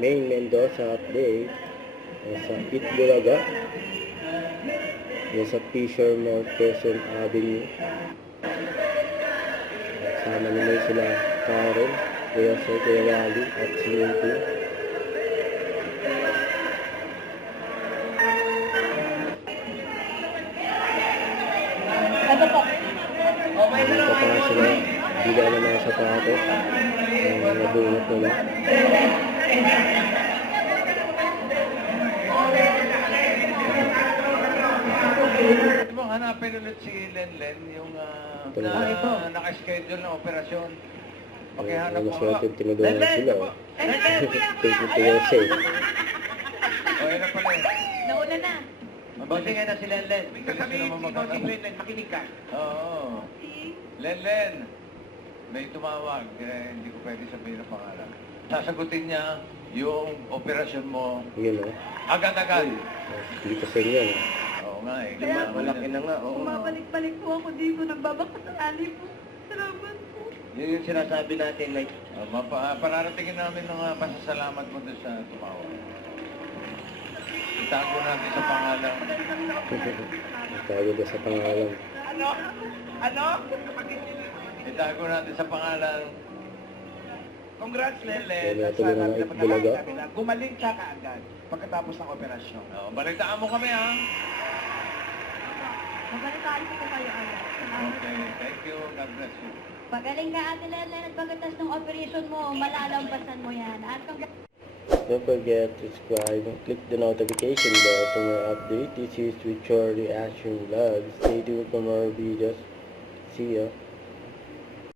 Main Mendoza update. Sa Itbulaga. Sa Fisherman Quezon Avenue. Sama naman sila Karen, Kuya Sir, Kuya Wally at si Yuki. Dito pa sila bigay ng mga sapatos na nabunot nila. Mo hanapin ulit si Lenlen yung naka-schedule na operasyon. Pakihanap mo. Maswerte tinulungan sila. Thank you to your sake. O, yun na pala eh. Nauna na. Mabuti nga na si Lenlen. May kasabihin si Bossing Lenlen, makinig ka. Oo. Lenlen, may tumawag. Hindi ko pwede sabihin ang pangalan. Sasagutin niya yung operasyon mo Yun o. agad-agad. Hindi pa sa inyo. Oo nga eh. Kaya Malaki na nga. Oo. Bumabalik-balik po ako dito, nagbabakasakali po. Salamat po. Yun yung sinasabi natin, like, pararatingin namin ng pasasalamat mo doon sa tumawag. Itago natin sa pangalan. Tago na sa pangalan. Ano? Ano? Itago natin sa pangalan. Congrats, Lelen. Kaya At tuloy sana na pinapagalain Itbulaga. namin na gumaling ka kaagad pagkatapos ng operasyon. Balitaan mo kami, ha? Mabalitaan ko kayo agad. Salamat. Okay, thank you. God bless you. Pagaling ka, Ate Lelen, at pagkatas ng operation mo, malalampasan mo yan. At Don't forget to subscribe and click the notification bell for more updates. This is with your reaction vlog. Stay tuned for more videos. See ya.